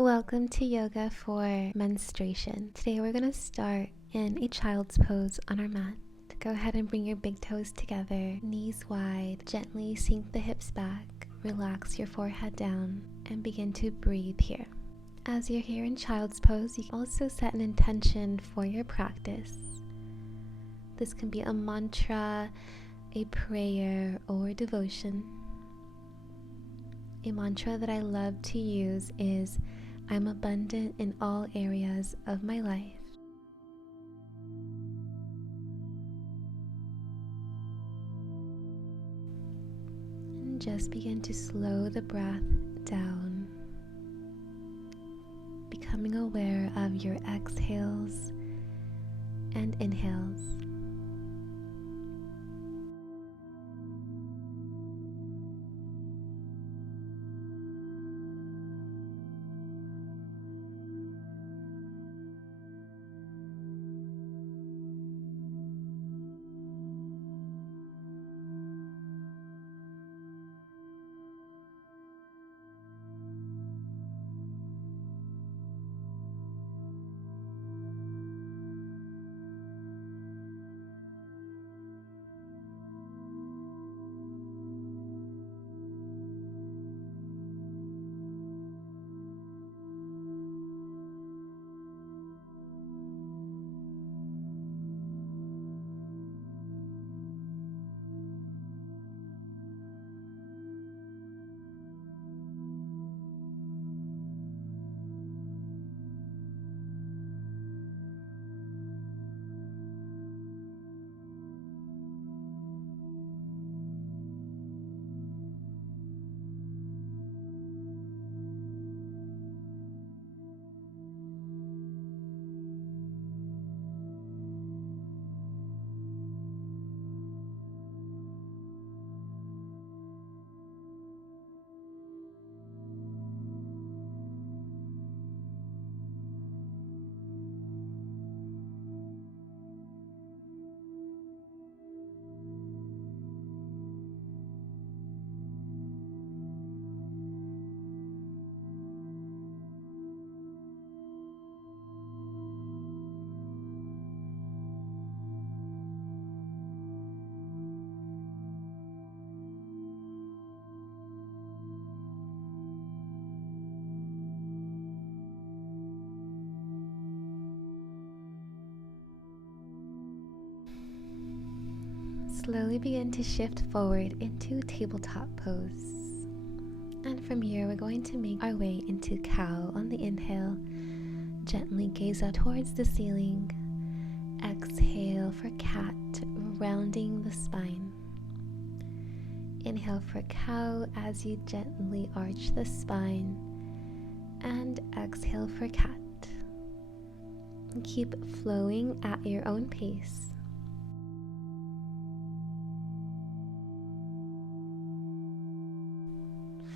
Welcome to yoga for menstruation. Today we're going to start in a child's pose on our mat. Go ahead and bring your big toes together, knees wide, gently sink the hips back, relax your forehead down, and begin to breathe here. As you're here in child's pose, you can also set an intention for your practice. This can be a mantra, a prayer, or devotion. A mantra that I love to use is, I'm abundant in all areas of my life. And just begin to slow the breath down, becoming aware of your exhales and inhales. Slowly begin to shift forward into tabletop pose. And from here, we're going to make our way into cow on the inhale. Gently gaze up towards the ceiling. Exhale for cat, rounding the spine. Inhale for cow as you gently arch the spine. And exhale for cat. And keep flowing at your own pace.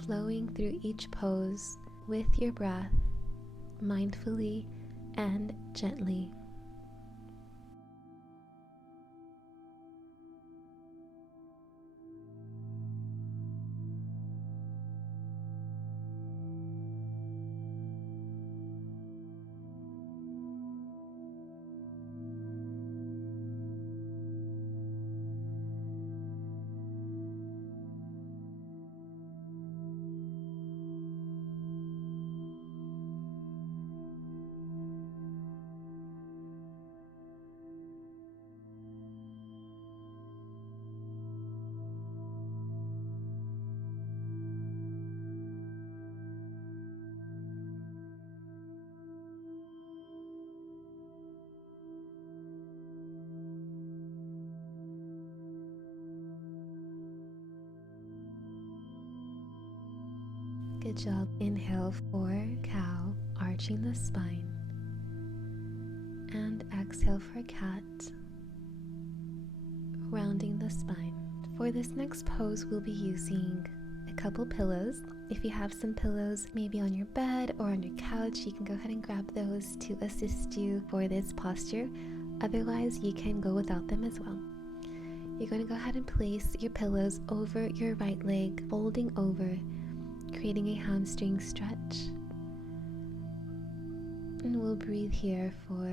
Flowing through each pose with your breath, mindfully and gently. Good job. Inhale for cow, arching the spine. And exhale for cat, rounding the spine. For this next pose, we'll be using a couple pillows. If you have some pillows, maybe on your bed or on your couch, you can go ahead and grab those to assist you for this posture. Otherwise, you can go without them as well. You're going to go ahead and place your pillows over your right leg, folding over, creating a hamstring stretch. and we'll breathe here for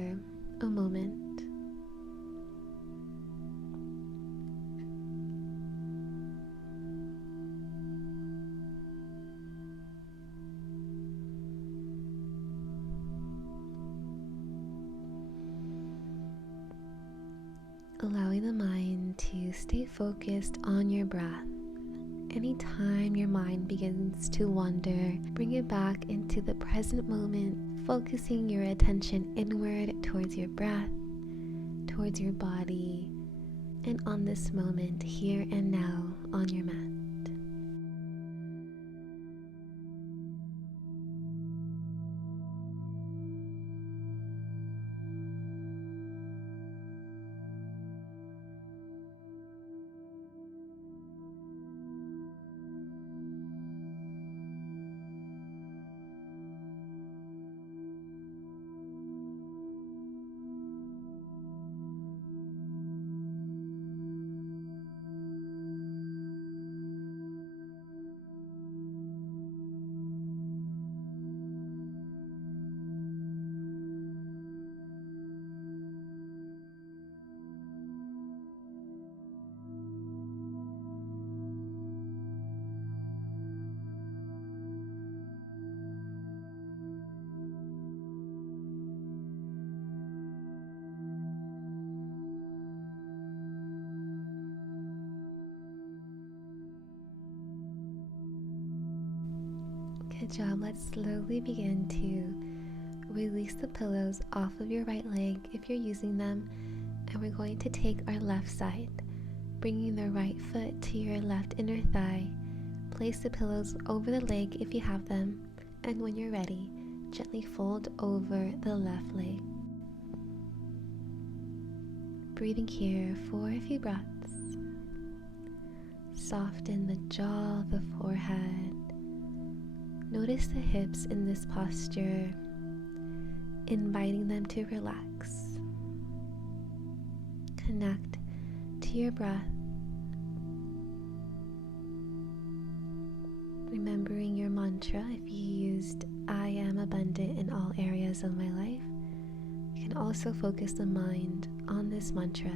a moment. Allowing the mind to stay focused on your breath. Anytime your mind begins to wander, bring it back into the present moment, focusing your attention inward towards your breath, towards your body, and on this moment here and now on your mat. Good job. Let's slowly begin to release the pillows off of your right leg if you're using them, and we're going to take our left side, bringing the right foot to your left inner thigh. Place the pillows over the leg if you have them, and when you're ready, gently fold over the left leg. Breathing here for a few breaths. Soften the jaw, the forehead. Notice the hips in this posture, inviting them to relax. Connect to your breath, remembering your mantra. If you used I am abundant in all areas of my life, you can also focus the mind on this mantra.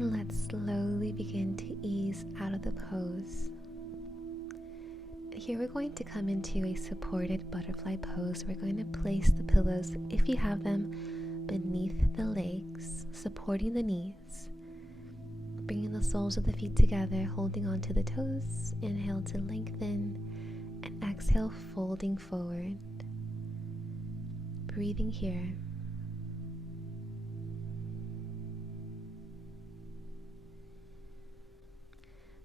Let's slowly begin to ease out of the pose. Here we're going to come into a supported butterfly pose. We're going to place the pillows, if you have them, beneath the legs, supporting the knees. Bringing the soles of the feet together, holding onto the toes. Inhale to lengthen, and exhale, folding forward. Breathing here.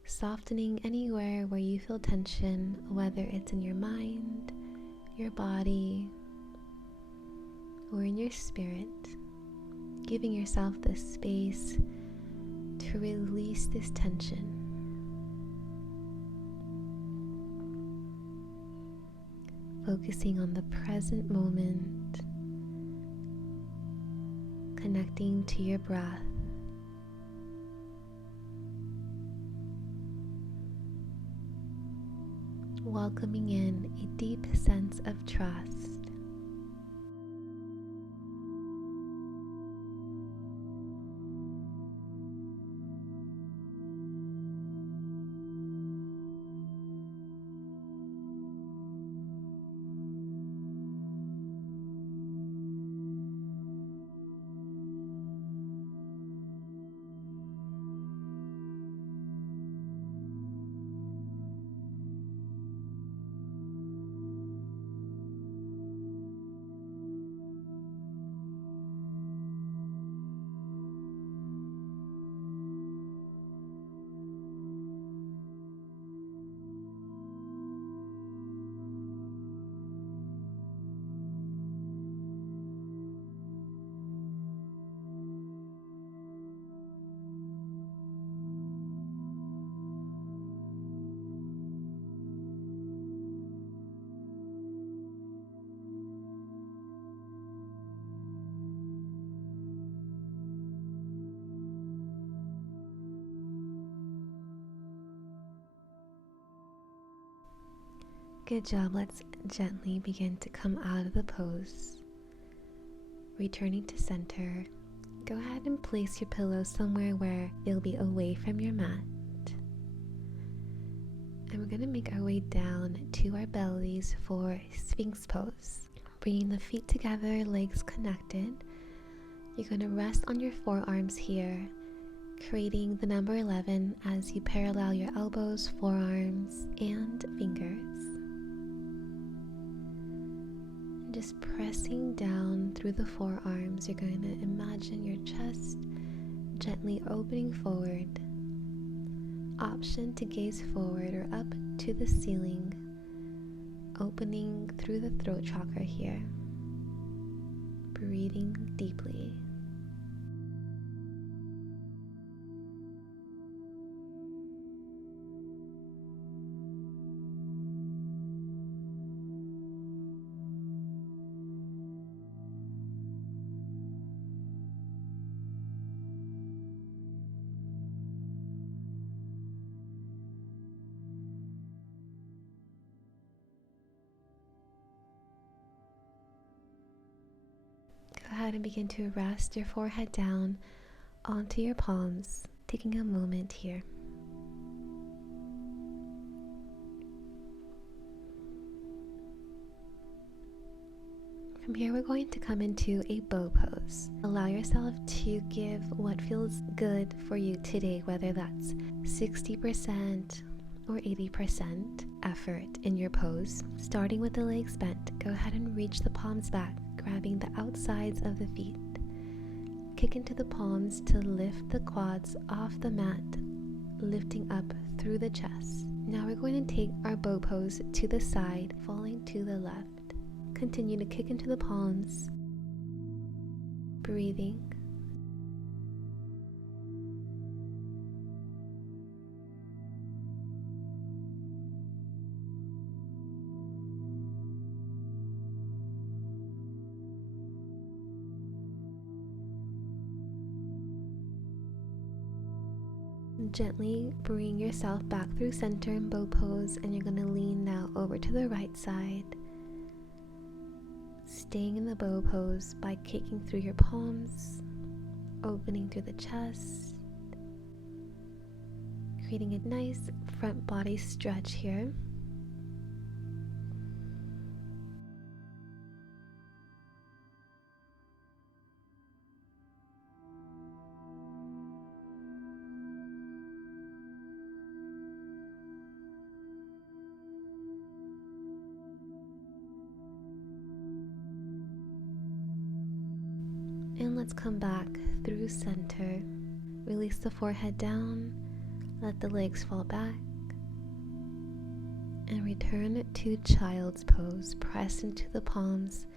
Softening anywhere where you feel tension, whether it's in your mind, your body, or in your spirit. Giving yourself the space to release this tension. Focusing on the present moment, connecting to your breath. Welcoming in a deep sense of trust. Good job. Let's gently begin to come out of the pose. Returning to center. Go ahead and place your pillow somewhere where they'll be away from your mat. And we're going to make our way down to our bellies for Sphinx pose. Bringing the feet together, legs connected. You're going to rest on your forearms here, creating the number 11 as you parallel your elbows, forearms, and fingers. And just pressing down through the forearms, you're going to imagine your chest gently opening forward. Option to gaze forward or up to the ceiling, opening through the throat chakra here. Breathing deeply. Go ahead and begin to rest your forehead down onto your palms, taking a moment here. From here, we're going to come into a bow pose. Allow yourself to give what feels good for you today, whether that's 60% or 80% effort in your pose. Starting with the legs bent, go ahead and reach the palms back, grabbing the outsides of the feet. Kick into the palms to lift the quads off the mat, lifting up through the chest. Now we're going to take our bow pose to the side, falling to the left. Continue to kick into the palms, breathing. Gently bring yourself back through center in bow pose, and you're going to lean now over to the right side. Staying in the bow pose by kicking through your palms, opening through the chest, creating a nice front body stretch here. And let's come back through center. Release the forehead down, let the legs fall back, and return to child's pose. Press into the palms,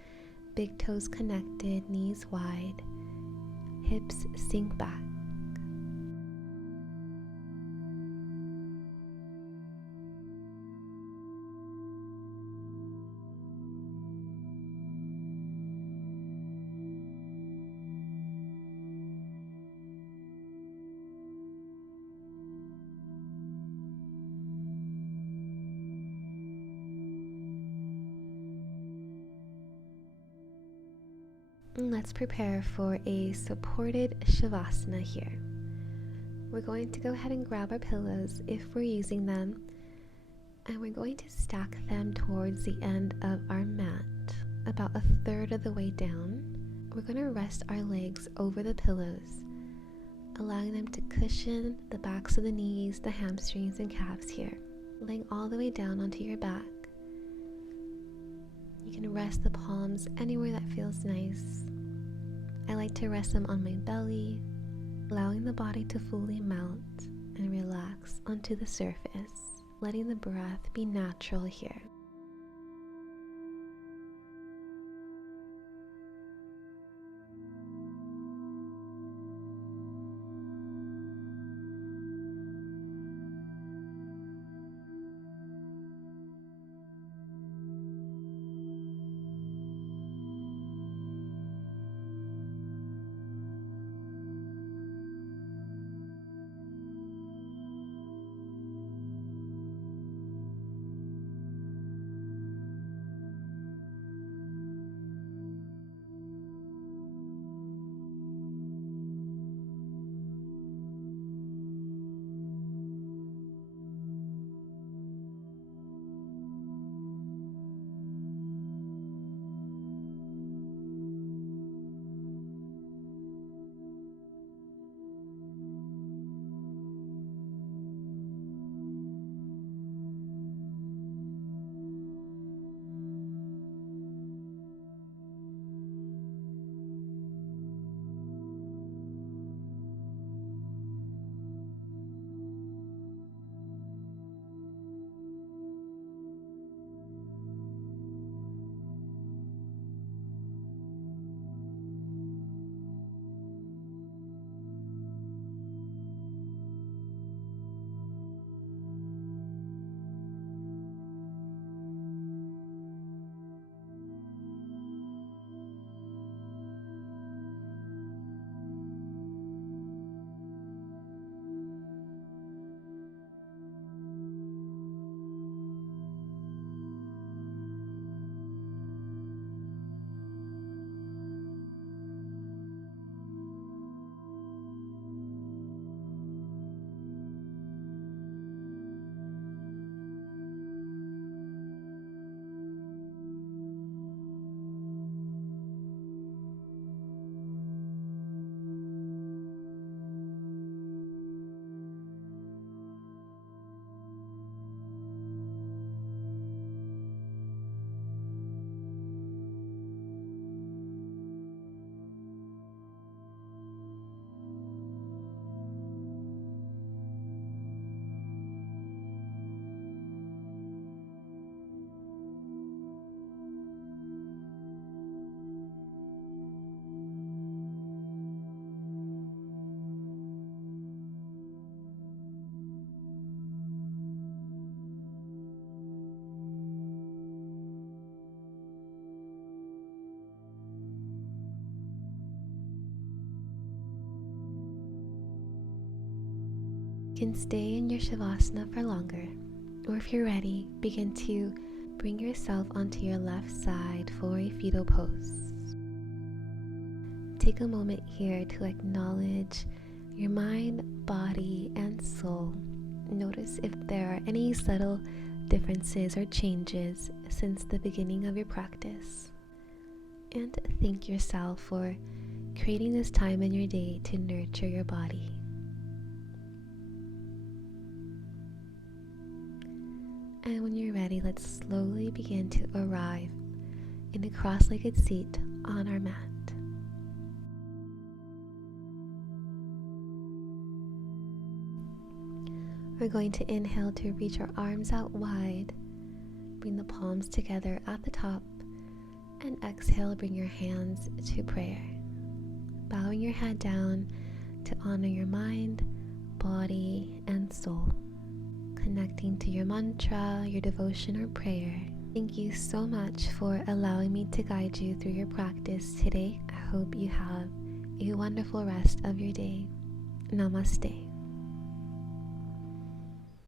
big toes connected, knees wide, hips sink back. Let's prepare for a supported shavasana here. We're going to go ahead and grab our pillows if we're using them, and we're going to stack them towards the end of our mat, about a third of the way down. We're going to rest our legs over the pillows, allowing them to cushion the backs of the knees, the hamstrings, and calves here. Laying all the way down onto your back. You can rest the palms anywhere that feels nice. I like to rest them on my belly, allowing the body to fully melt and relax onto the surface, letting the breath be natural here. You can stay in your shavasana for longer, or if you're ready, begin to bring yourself onto your left side for a fetal pose. Take a moment here to acknowledge your mind, body, and soul. Notice if there are any subtle differences or changes since the beginning of your practice. And thank yourself for creating this time in your day to nurture your body. And when you're ready, let's slowly begin to arrive in a cross-legged seat on our mat. We're going to inhale to reach our arms out wide. Bring the palms together at the top. And exhale, bring your hands to prayer. Bowing your head down to honor your mind, body, and soul. Connecting to your mantra, your devotion, or prayer. Thank you so much for allowing me to guide you through your practice today. I hope you have a wonderful rest of your day. Namaste.